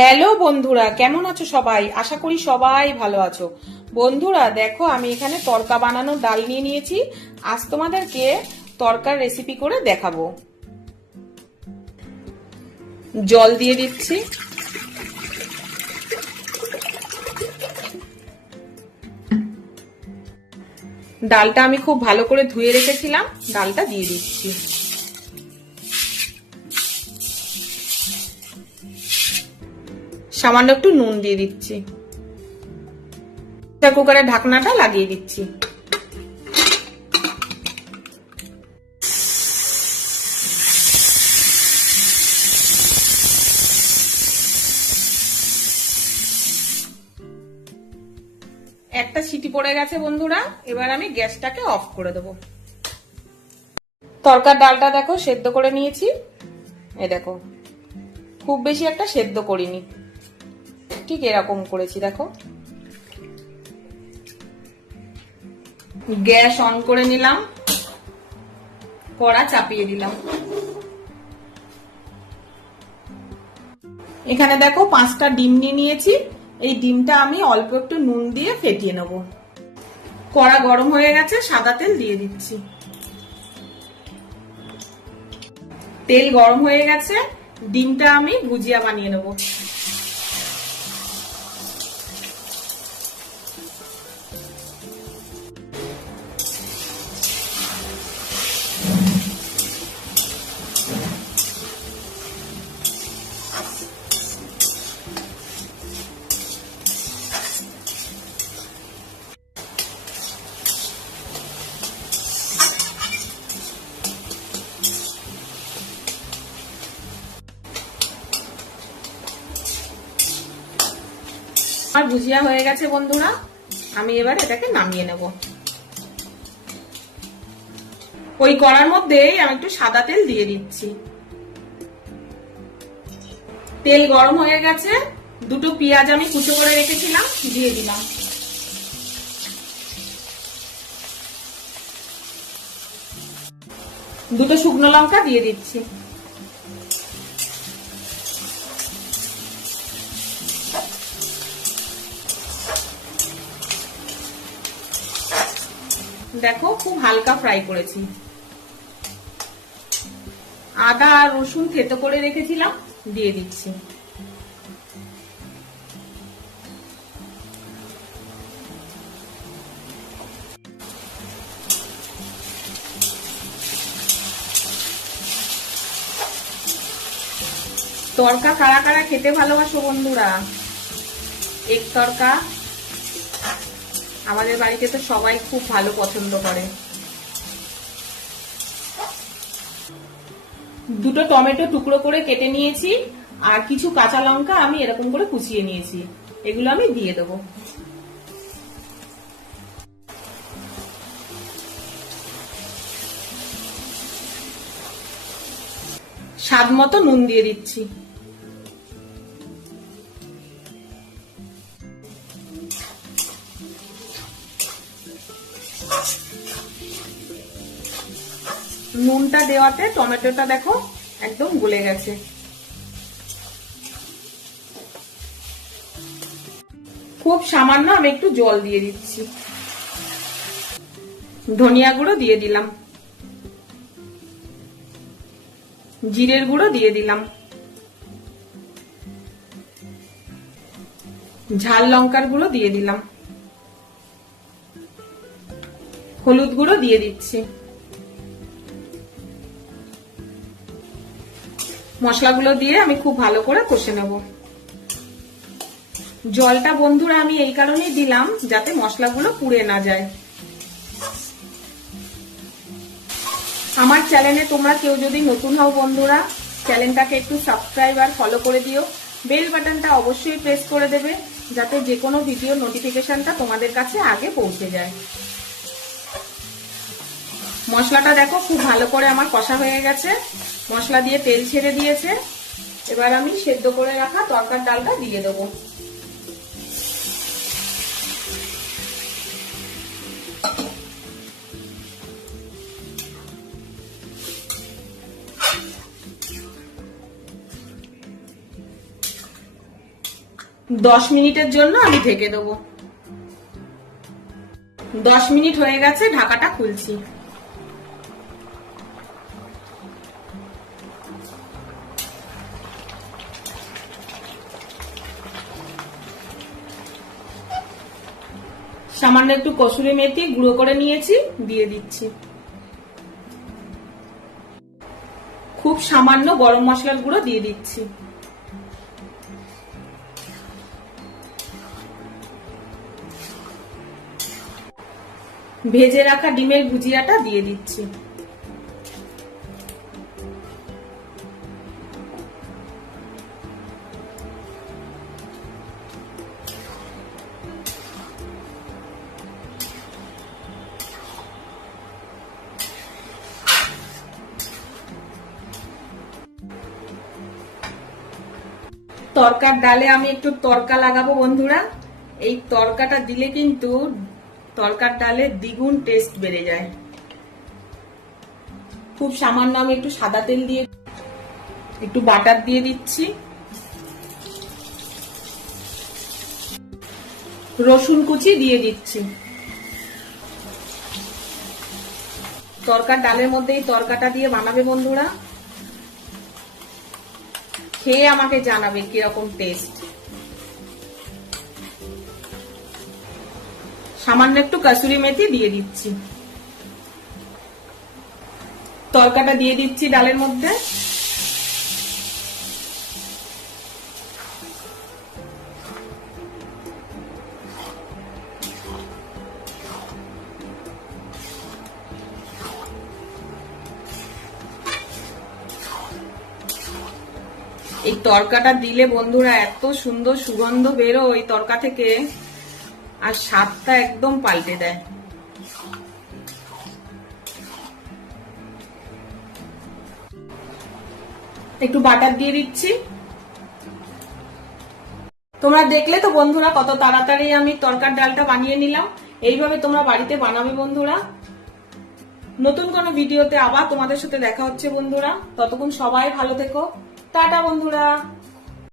Hello বন্ধুরা, কেমন আছো সবাই? আশা করি সবাই ভালো আছো। বন্ধুরা দেখো, আমি এখানে তড়কা বানানোর ডাল নিয়ে নিয়েছি। আজ তোমাদেরকে তড়কার রেসিপি করে দেখাবো। জল দিয়ে দিচ্ছি। ডালটা আমি খুব ভালো করে ধুয়ে রেখেছিলাম, ডালটা দিয়ে দিচ্ছি। সামান্য একটু নুন দিয়ে দিচ্ছি। কুকারের ঢাকনাটা লাগিয়ে দিচ্ছি। একটা সিটি পড়ে গেছে বন্ধুরা, এবার আমি গ্যাসটাকে অফ করে দেবো। তরকার ডালটা দেখো সেদ্ধ করে নিয়েছি। এই দেখো, খুব বেশি একটা সেদ্ধ করিনি, ঠিক এরকম করেছি। দেখো, গ্যাস অন করে নিলাম, কড়া চাপিয়ে দিলাম। এখানে দেখো 5টা ডিম নিয়ে নিয়েছি। এই ডিমটা আমি অল্প একটু নুন দিয়ে ফেটিয়ে নেব। কড়া গরম হয়ে গেছে, সাদা তেল দিয়ে দিচ্ছি। তেল গরম হয়ে গেছে, ডিমটা আমি ভুজিয়া বানিয়ে নেব। আমার ভুজিয়া হয়ে গেছে বন্ধুরা, আমি এবার এটাকে নামিয়ে নেব। ওই কড়ার মধ্যে আমি একটু সাদা তেল দিয়ে দিচ্ছি। তেল গরম হয়ে গেছে, দুটো পেঁয়াজ আমি কুচো করে রেখেছিলাম দিয়ে দিলাম। দুটো শুকনো লঙ্কা দিয়ে দিচ্ছি। দেখো, খুব হালকা ফ্রাই করেছি। আদা আর রসুন থেতো করে রেখেছিলাম, দিয়ে দিচ্ছি। তড়কা কারা কারা খেতে ভালোবাসো বন্ধুরা? এক তড়কা আমাদের বাড়িতে তো সবাই খুব ভালো পছন্দ করে। দুটো টমেটো টুকরো করে কেটে নিয়েছি, আর কিছু কাঁচা লঙ্কা আমি এরকম করে কুচিয়ে নিয়েছি, এগুলো আমি দিয়ে দেবো। স্বাদ মতো নুন দিয়ে দিচ্ছি। নুনটা দেওয়াতে টমেটোটা দেখো একদম গলে গেছে। খুব সামান্য আমি একটু জল দিয়ে দিচ্ছি। ধনিয়া গুঁড়ো দিয়ে দিলাম, জিরের গুঁড়ো দিয়ে দিলাম, ঝাল লঙ্কার গুঁড়ো দিয়ে দিলাম, হলুদ গুঁড়ো দিয়ে দিচ্ছি। মশলাগুলো দিয়ে আমি খুব ভালো করে কষে নেব। জলটা বন্ধুরা আমি এই কারণেই দিলাম যাতে মশলাগুলো পুড়ে না যায়। আমার চ্যানেলে তোমরা কেউ যদি নতুন হও বন্ধুরা, চ্যানেলটাকে একটু সাবস্ক্রাইব আর ফলো করে দিও। বেল বাটনটা অবশ্যই প্রেস করে দেবে যাতে যে কোনো ভিডিও নোটিফিকেশনটা তোমাদের কাছে আগে পৌঁছে যায়। মশলাটা দেখো খুব ভালো করে আমার কষা হয়ে গেছে, মশলা দিয়ে তেল ছেড়ে দিয়েছে। এবার আমি সেদ্ধ করে রাখা তরকার ডালটা দিয়ে দেবো। 10 মিনিটের জন্য আমি ঢেকে দেবো। 10 মিনিট হয়ে গেছে, ঢাকাটা খুলছি। সামান্য একটু কসুরি মেথি গুঁড়ো করে নিয়েছি, দিয়ে দিচ্ছি। খুব সামান্য গরম মশলার গুঁড়ো দিয়ে দিচ্ছি। ভেজে রাখা ডিমের ভুজিয়াটা দিয়ে দিচ্ছি। তরকার ডালে আমি একটু তরকা লাগাবো বন্ধুরা। এই তরকাটা দিলে কিন্তু তরকার ডালে দ্বিগুণ টেস্ট বেড়ে যায়। খুব সামান্য আমি একটু সাদা তেল দিয়ে একটু বাটার দিয়ে দিচ্ছি। রসুন কুচি দিয়ে দিচ্ছি। তরকার ডালের মধ্যে এই তরকাটা দিয়ে বানাবে বন্ধুরা, খেয়ে আমাকে জানাবে কিরকম টেস্ট। সামান্য একটু কসুরি মেথি দিয়ে দিচ্ছি। তরকাটা দিয়ে দিচ্ছি ডালের মধ্যে। এই তরকাটা দিলে বন্ধুরা এত সুন্দর সুগন্ধ বেরো এই তরকা থেকে, আর স্বাদটা একদম পাল্টে দেয়। একটু বাটার দিয়ে দিচ্ছি। তোমরা দেখলে তো বন্ধুরা কত তাড়াতাড়ি আমি তরকার ডালটা বানিয়ে নিলাম। এইভাবে তোমরা বাড়িতে বানাবে বন্ধুরা। নতুন কোনো ভিডিওতে আবার তোমাদের সাথে দেখা হচ্ছে বন্ধুরা। ততক্ষণ সবাই ভালো থেকো। টাটা বন্ধুরা।